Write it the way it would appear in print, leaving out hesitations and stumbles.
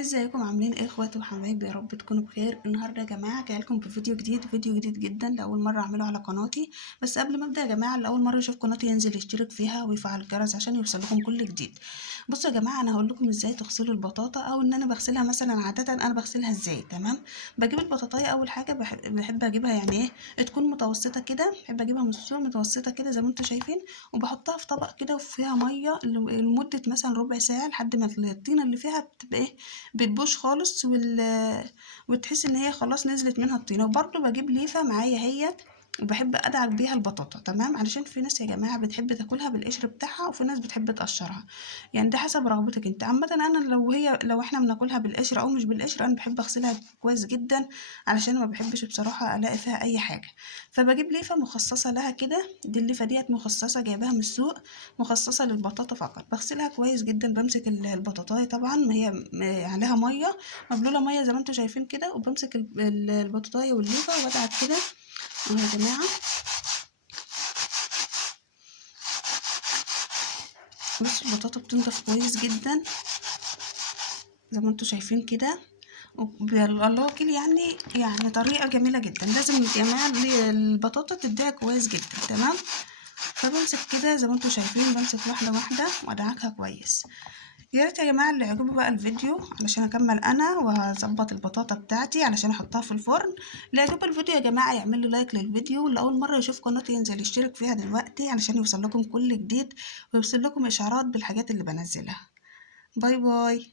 ازيكم عاملين ايه اخواتي وحبايبي؟ يا رب تكونوا بخير. النهارده يا جماعه جاي لكم بفيديو جديد، فيديو جديد جدا لاول مره اعمله على قناتي. بس قبل ما ابدا يا جماعه، اللي اول مره يشوف قناتي ينزل يشترك فيها ويفعل الجرس عشان يوصلكم كل جديد. بصوا يا جماعه، انا هقول لكم ازاي تغسلوا البطاطا، او ان انا بغسلها. مثلا عاده انا بغسلها ازاي؟ تمام. بجيب البطاطايه اول حاجه، بحب اجيبها يعني ايه، تكون متوسطه كده. بحب اجيبها من السوق متوسطه كده زي ما انتم شايفين، وبحطها في طبق كده وفيها ميه لمده مثلا ربع ساعه لحد ما الطينه اللي فيها بتبقى ايه، بتبوش خالص، وتحس ان هي خلاص نزلت منها الطينه. وبرده بجيب ليفه معايا هي، وبحب ادعك بيها البطاطا. تمام، علشان في ناس يا جماعه بتحب تاكلها بالقشر بتاعها، وفي ناس بتحب تقشرها. يعني ده حسب رغبتك انت. عامه انا لو احنا بناكلها بالقشر او مش بالقشر، انا بحب اغسلها كويس جدا، علشان ما بحبش بصراحه الاقي فيها اي حاجه. فبجيب ليفه مخصصه لها كده. دي الليفه ديت مخصصه، جايباها من السوق، مخصصه للبطاطا فقط. بغسلها كويس جدا، بمسك البطاطايه طبعا، ما هي عليها ميه، مبلوله ميه زي ما انتم شايفين كده، وبمسك البطاطايه والليفه وبدعك كده اهو يا جماعه. بصوا البطاطا بتنضف كويس جدا زي ما انتم شايفين كده. الله وكيل، يعني طريقه جميله جدا. لازم يا جماعه البطاطا تدعي كويس جدا. تمام. فبمسك كده زي ما انتم شايفين، بمسك واحده واحده وادعكها كويس. يا ريت يا جماعه اللي يعجبه بقى الفيديو، علشان اكمل انا واظبط البطاطا بتاعتي علشان احطها في الفرن. اللي يعجبه الفيديو يا جماعه يعمل له لايك للفيديو، واللي اول مره يشوف قناتي ينزل يشترك فيها دلوقتي علشان يوصل لكم كل جديد، ويوصل لكم اشعارات بالحاجات اللي بنزلها. باي باي.